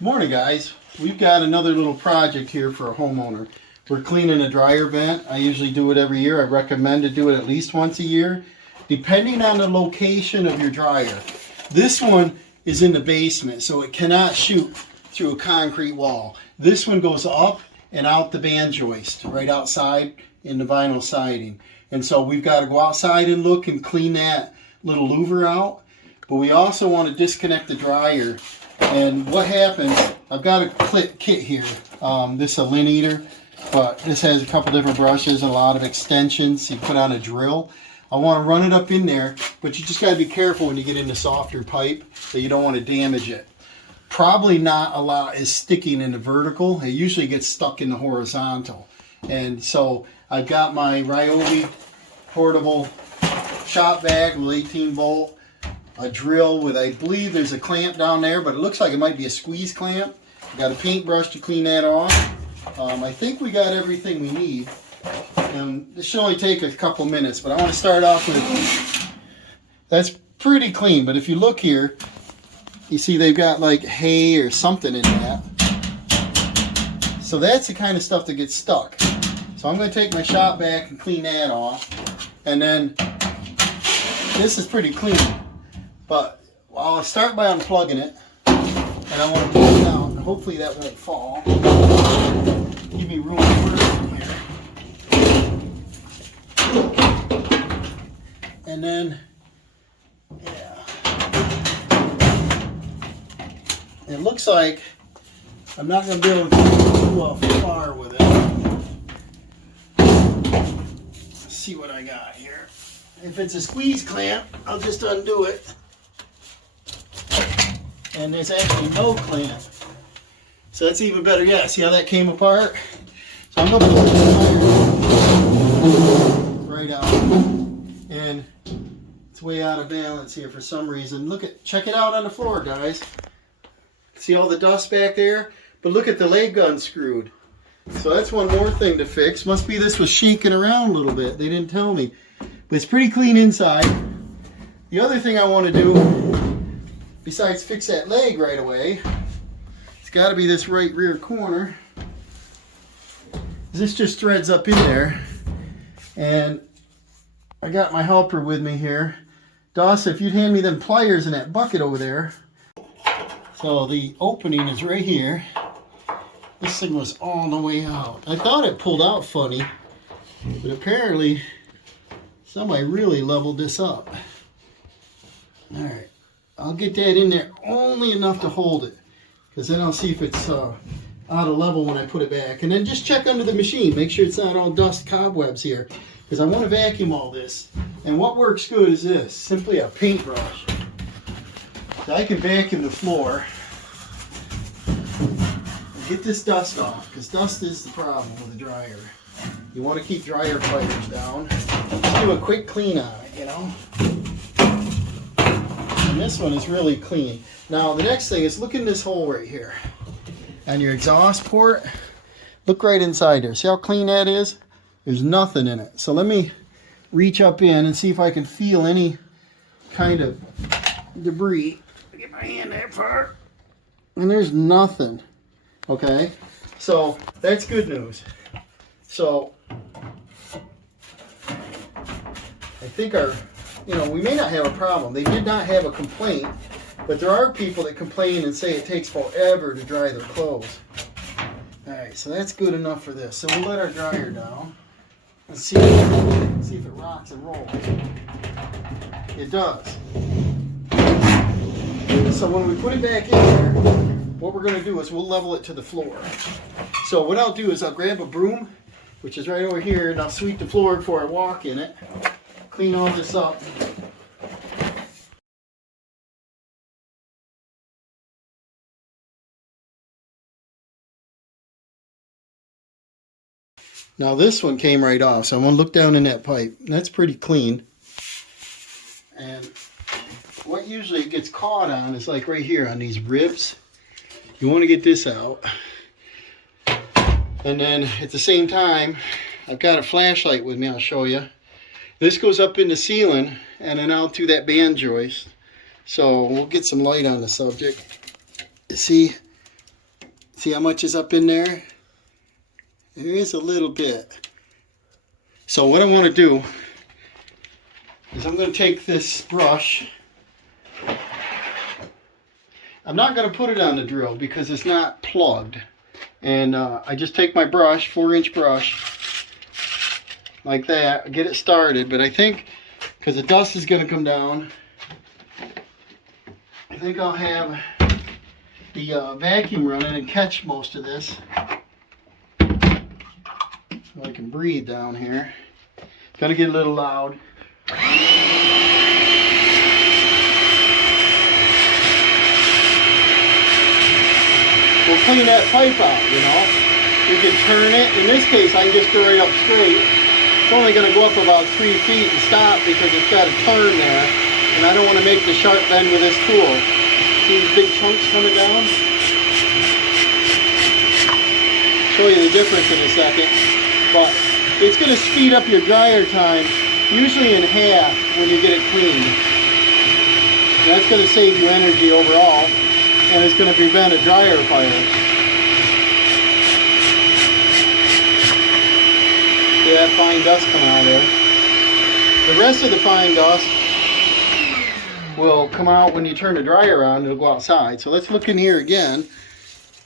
Morning, guys. We've got another little project here for a homeowner. We're cleaning a dryer vent. I usually do it every year. I recommend to do it at least once a year, depending on the location of your dryer. This one is in the basement, so it cannot shoot through a concrete wall. This one goes up and out the band joist, right outside in the vinyl siding. And so we've got to go outside and look and clean that little louver out. But we also want to disconnect the dryer. And what happens, I've got a kit here. This is a lint eater, but this has a couple different brushes and a lot of extensions. You put on a drill. I want to run it up in there, but you just got to be careful when you get into softer pipe that you don't want to damage it. Probably not a lot is sticking in the vertical. It usually gets stuck in the horizontal. And so I've got my Ryobi portable shop vac with 18 volt. A drill with, I believe there's a clamp down there, but it looks like it might be a squeeze clamp. Got a paintbrush to clean that off. I think we got everything we need. And this should only take a couple minutes, but I want to start off with, that's pretty clean, but if you look here, you see they've got like hay or something in that. So that's the kind of stuff that gets stuck. So I'm going to take my shop vac and clean that off. And then this is pretty clean. But I'll start by unplugging it, and I want to pull it out, and hopefully that won't fall. Give me room to work in here. And then, yeah. It looks like I'm not going to be able to go too far with it. Let's see what I got here. If it's a squeeze clamp, I'll just undo it. And there's actually no clamp. So that's even better. Yeah, see how that came apart? So I'm going to pull the wire right out. And it's way out of balance here for some reason. Check it out on the floor, guys. See all the dust back there? But look at the leg gun screwed. So that's one more thing to fix. Must be this was shaking around a little bit. They didn't tell me. But it's pretty clean inside. The other thing I want to do, besides fix that leg right away, it's got to be this right rear corner. This just threads up in there. And I got my helper with me here. Dawson, if you'd hand me them pliers in that bucket over there. So the opening is right here. This thing was all the way out. I thought it pulled out funny, but apparently somebody really leveled this up. All right. I'll get that in there only enough to hold it, because then I'll see if it's out of level when I put it back. And then just check under the machine. Make sure it's not all dust cobwebs here, because I want to vacuum all this. And what works good is this, simply a paintbrush. So I can vacuum the floor and get this dust off, because dust is the problem with a dryer. You want to keep dryer fibers down. Just do a quick clean on it, you know. And this one is really clean. Now the next thing is look in this hole right here. On your exhaust port, look right inside there. See how clean that is? There's nothing in it. So let me reach up in and see if I can feel any kind of debris. Get my hand that far. And there's nothing. Okay? So that's good news. So I think we may not have a problem. They did not have a complaint, but there are people that complain and say it takes forever to dry their clothes. All right, so that's good enough for this. So we'll let our dryer down and see if it rocks and rolls. It does. So when we put it back in there, what we're going to do is we'll level it to the floor. So what I'll do is I'll grab a broom, which is right over here, and I'll sweep the floor before I walk in it. Clean all this up. Now this one came right off, so I'm going to look down in that pipe. That's pretty clean. And what usually gets caught on is like right here on these ribs. You want to get this out. And then at the same time, I've got a flashlight with me, I'll show you. This goes up in the ceiling and then out through that band joist. So we'll get some light on the subject. See, See how much is up in there? There is a little bit. So what I want to do is I'm going to take this brush. I'm not going to put it on the drill because it's not plugged. And I just take my brush, 4-inch brush, like that, get it started. But I think, because the dust is going to come down, I think I'll have the vacuum running and catch most of this. So I can breathe down here. It's going to get a little loud. We'll clean that pipe out, you know. We can turn it. In this case, I can just go right up straight. It's only going to go up about 3 feet and stop because it's got a turn there. And I don't want to make the sharp bend with this tool. See these big chunks coming down? Show you the difference in a second. But it's going to speed up your dryer time, usually in half when you get it cleaned. And that's going to save you energy overall. And it's going to prevent a dryer fire. See that fine dust coming out there? The rest of the fine dust will come out when you turn the dryer on. It'll go outside. So let's look in here again,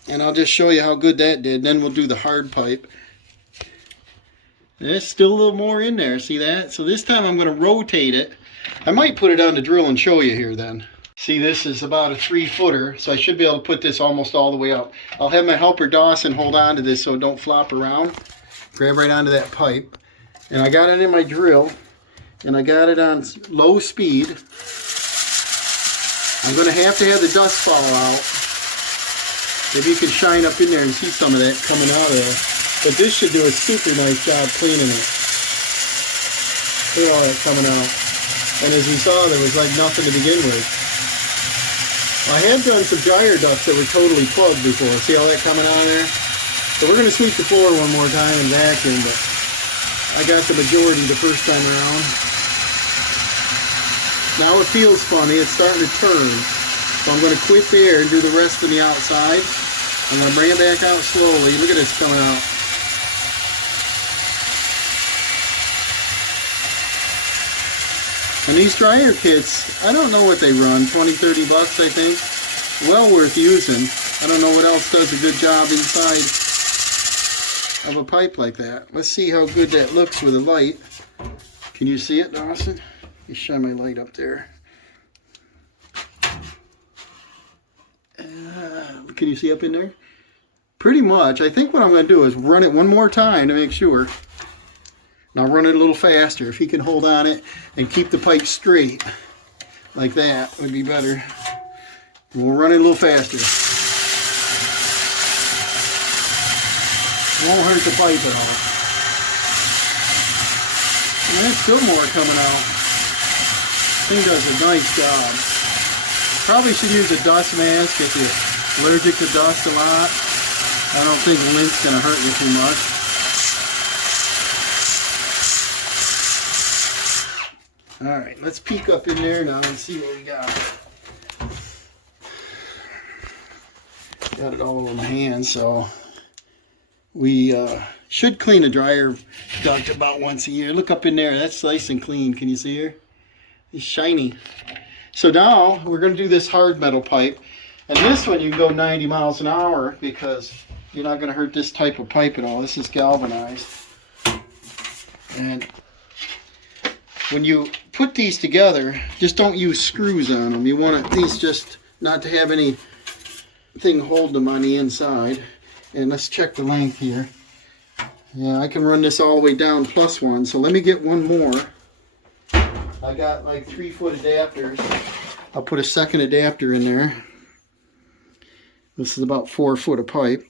and I'll just show you how good that did. Then we'll do the hard pipe. There's still a little more in there. See that? So this time I'm going to rotate it. I might put it on the drill and show you here then. See, this is about a 3-footer, so I should be able to put this almost all the way up. I'll have my helper Dawson hold on to this so it don't flop around. Grab right onto that pipe. And I got it in my drill, and I got it on low speed. I'm going to have the dust fall out. Maybe you can shine up in there and see some of that coming out of there. But this should do a super nice job cleaning it. Look at all that coming out. And as we saw, there was like nothing to begin with. I have done some dryer ducts that were totally plugged before. See all that coming out of there? So we're going to sweep the floor one more time and vacuum, but I got the majority the first time around. Now it feels funny. It's starting to turn. So I'm going to quit there and do the rest on the outside. I'm going to bring it back out slowly. Look at this coming out. And these dryer kits, I don't know what they run, 20, 30 bucks I think. Well worth using. I don't know what else does a good job inside of a pipe like that. Let's see how good that looks with a light. Can you see it, Dawson? Let me shine my light up there. Can you see up in there? Pretty much. I think what I'm going to do is run it one more time to make sure. Now run it a little faster. If he can hold on it and keep the pipe straight, like that, would be better. We'll run it a little faster. Won't hurt the pipe at all. And there's still more coming out. This thing does a nice job. Probably should use a dust mask if you're allergic to dust a lot. I don't think lint's going to hurt you too much. Alright, let's peek up in there now and see what we got. Got it all over my hands, so we should clean a dryer duct about once a year. Look up in there, that's nice and clean. Can you see her? It's shiny. So now we're going to do this hard metal pipe. And this one you can go 90 miles an hour because you're not going to hurt this type of pipe at all. This is galvanized. And when you put these together, just don't use screws on them. You want these just not to have anything holding them on the inside. And let's check the length here. Yeah, I can run this all the way down +1. So let me get one more. I got like 3-foot adapters. I'll put a second adapter in there. This is about 4 foot of pipe.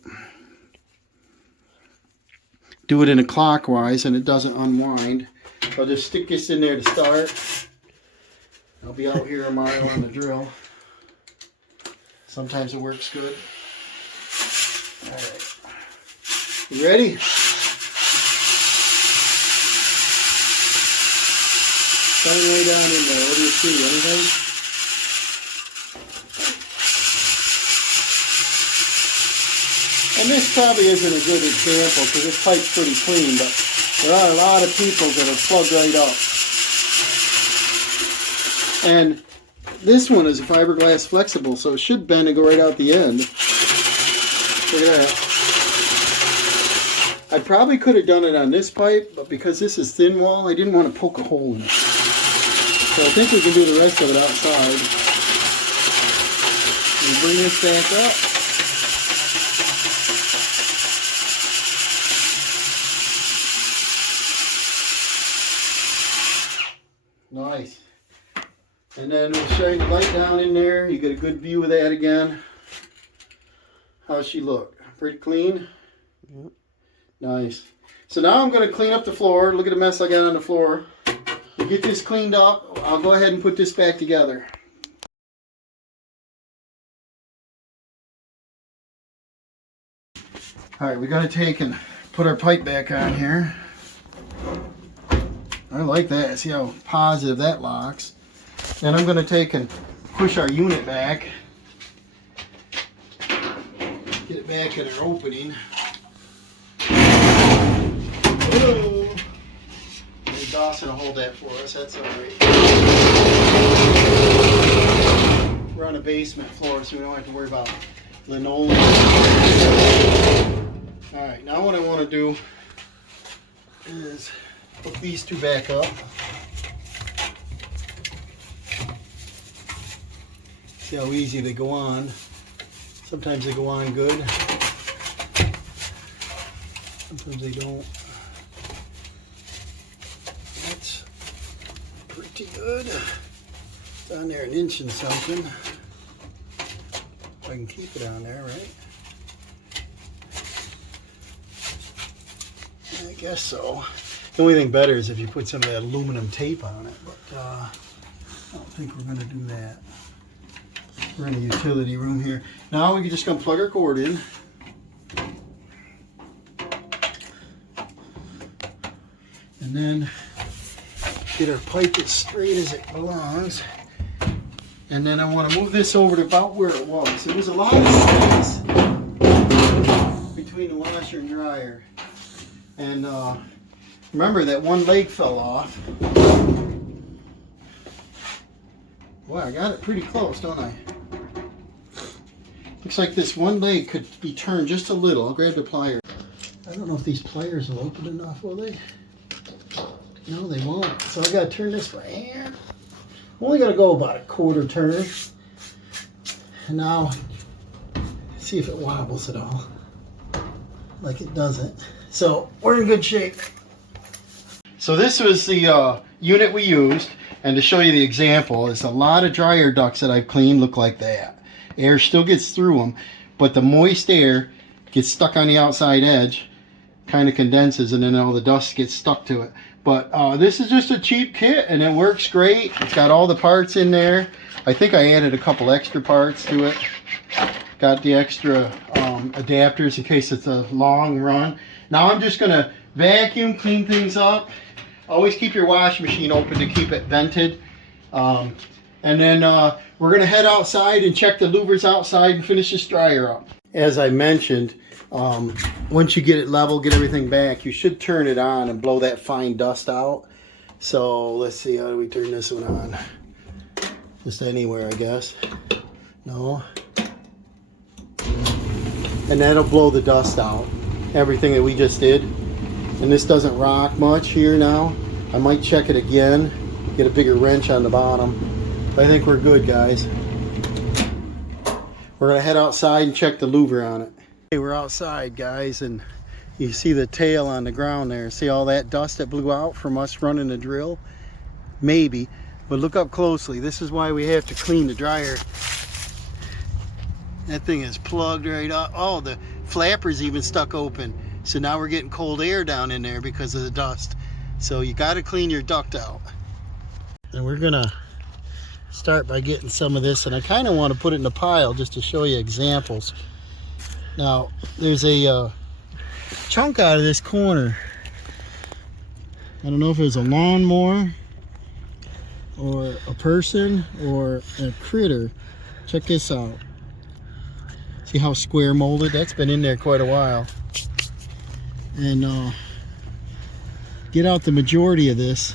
Do it in a clockwise and it doesn't unwind. I'll just stick this in there to start. I'll be out here a mile on the drill. Sometimes it works good. Alright. You ready? Start it way down in there. What do you see? Anything? this probably isn't a good example because this pipe's pretty clean, but there are a lot of people that are plugged right up. And this one is a fiberglass flexible, so it should bend and go right out the end. Look at that. I probably could have done it on this pipe, but because this is thin wall, I didn't want to poke a hole in it. So I think we can do the rest of it outside. We bring this back up. Nice. And then we'll shine the light down in there. You get a good view of that again. How's she look? Pretty clean? Yep. Nice. So now I'm going to clean up the floor. Look at the mess I got on the floor. To get this cleaned up, I'll go ahead and put this back together. Alright, we got to take and put our pipe back on here. I like that. See how positive that locks. Then I'm going to take and push our unit back. Get it back in our opening. Whoa. Hey, Dawson will hold that for us. That's alright. We're on a basement floor, so we don't have to worry about linoleum. Alright, now what I want to do is hook these two back up. See how easy they go on. Sometimes they go on good. Sometimes they don't. That's pretty good. It's on there 1 inch and something. If I can keep it on there, right? I guess so. The only thing better is if you put some of that aluminum tape on it, but I don't think we're going to do that. We're in a utility room here. Now we're just going to plug our cord in. And then get our pipe as straight as it belongs. And then I want to move this over to about where it was. So there's a lot of space between the washer and dryer. And remember that one leg fell off. Boy, I got it pretty close, don't I? Looks like this one leg could be turned just a little. I'll grab the pliers. I don't know if these pliers will open enough, will they? No, they won't. So I gotta turn this by hand. Only gotta go about a 1/4 turn. And now, see if it wobbles at all. Like it doesn't. So we're in good shape. So this was the unit we used. And to show you the example, is a lot of dryer ducts that I've cleaned look like that. Air still gets through them, but the moist air gets stuck on the outside edge, kind of condenses, and then all the dust gets stuck to it. But this is just a cheap kit, and it works great. It's got all the parts in there. I think I added a couple extra parts to it. Got the extra adapters in case it's a long run. Now I'm just going to vacuum, clean things up. Always keep your washing machine open to keep it vented. And then we're going to head outside and check the louvers outside and finish this dryer up. As I mentioned, once you get it level, get everything back, you should turn it on and blow that fine dust out. So let's see, how do we turn this one on? Just anywhere, I guess. No. And that'll blow the dust out. Everything that we just did. And this doesn't rock much here now. I might check it again, get a bigger wrench on the bottom. But I think we're good, guys. We're gonna head outside and check the louver on it. Okay, we're outside, guys, and you see the tail on the ground there. See all that dust that blew out from us running the drill? Maybe, but look up closely. This is why we have to clean the dryer. That thing is plugged right up. Oh, the flapper's even stuck open. So now we're getting cold air down in there because of the dust. So you got to clean your duct out. And we're gonna start by getting some of this, and I kind of want to put it in a pile just to show you examples. Now there's a chunk out of this corner. I don't know if it was a lawnmower or a person or a critter. Check this out. See how square molded? That's been in there quite a while. And get out the majority of this.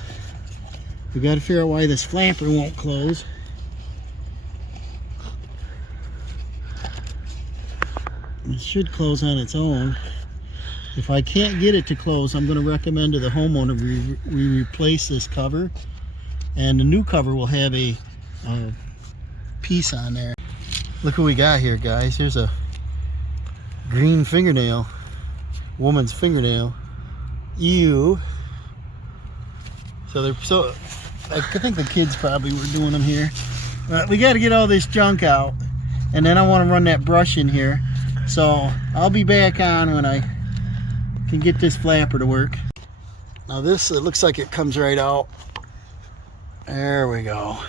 We got to figure out why this flapper won't close. It should close on its own. If I can't get it to close, I'm going to recommend to the homeowner we replace this cover, and the new cover will have a piece on there. Look what we got here, guys. Here's a green fingernail, woman's fingernail. Ew. So I think the kids probably were doing them here. But we got to get all this junk out, and then I want to run that brush in here. So I'll be back on when I can get this flapper to work. Now this, it looks like it comes right out. There we go.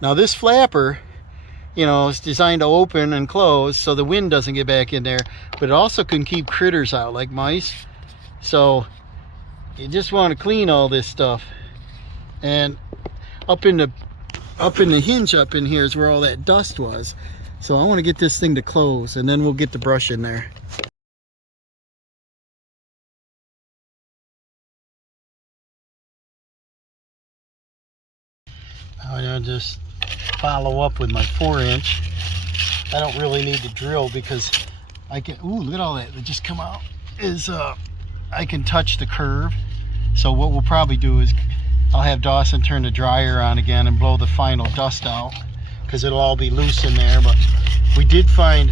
Now this flapper, you know, it's designed to open and close so the wind doesn't get back in there, but it also can keep critters out like mice. So you just want to clean all this stuff. And up in the hinge up in here is where all that dust was. So I want to get this thing to close, and then we'll get the brush in there. I'll just follow up with my 4-inch. I don't really need to drill because I can, ooh, look at all that just come out, is I can touch the curve. So what we'll probably do is I'll have Dawson turn the dryer on again and blow the final dust out, because it'll all be loose in there. But we did find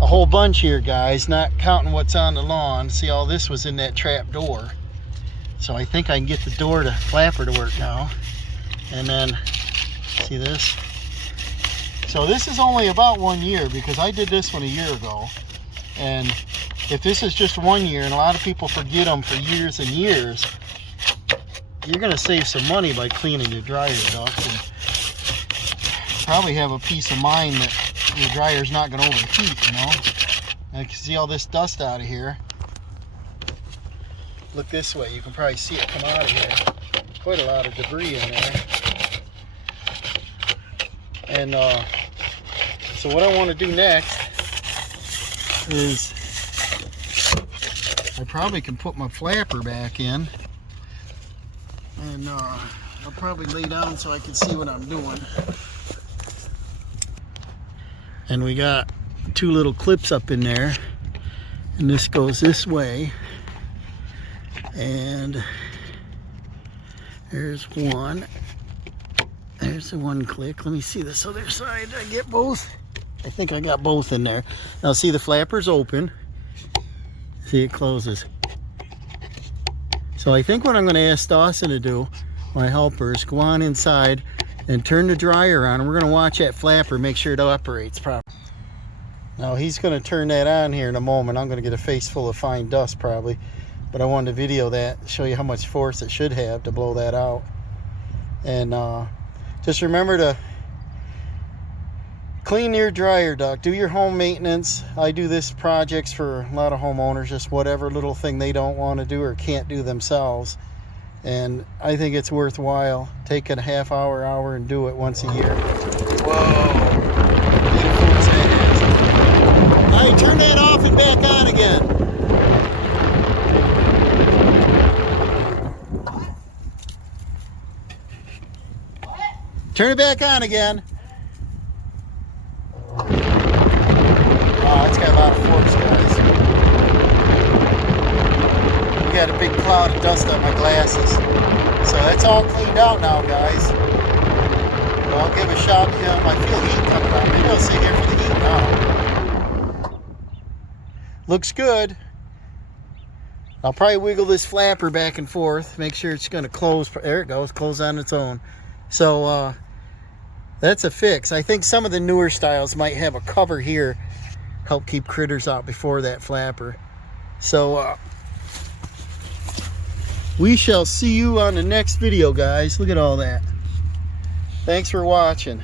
a whole bunch here, guys, not counting what's on the lawn. See, all this was in that trap door. So I think I can get the door to flapper to work now. And then see this? So this is only about 1 year, because I did this one a year ago. And if this is just 1 year, and a lot of people forget them for years and years, you're going to save some money by cleaning your dryer ducts, and probably have a peace of mind that your dryer's not going to overheat, you know. And you can see all this dust out of here. Look this way, you can probably see it come out of here. Quite a lot of debris in there. And so what I want to do next is I probably can put my flapper back in, and I'll probably lay down so I can see what I'm doing. And we got 2 little clips up in there, and this goes this way, and there's one. There's the one click. Let me see this other side. Did I get both? I think I got both in there. Now see, the flapper's open. See, it closes. So I think what I'm going to ask Dawson to do, my helper, is go on inside and turn the dryer on, and we're going to watch that flapper, make sure it operates properly. Now he's going to turn that on here in a moment. I'm going to get a face full of fine dust probably, but I wanted to video that, show you how much force it should have to blow that out. And just remember to clean your dryer duct, do your home maintenance. I do this projects for a lot of homeowners, just whatever little thing they don't want to do or can't do themselves. And I think it's worthwhile. Take a half hour, hour, and do it once a year. Whoa. All right, turn that off and back on again. Turn it back on again. Oh, it's got a lot of force, guys. We got a big cloud of dust on my glasses. So that's all cleaned out now, guys. Well, I'll give a shout to him. I feel heat coming out. Maybe I'll sit here for the heat now. Looks good. I'll probably wiggle this flapper back and forth. Make sure it's going to close. There it goes. Close on its own. So, that's a fix. I think some of the newer styles might have a cover here, help keep critters out before that flapper. So we shall see you on the next video, guys. Look at all that. Thanks for watching.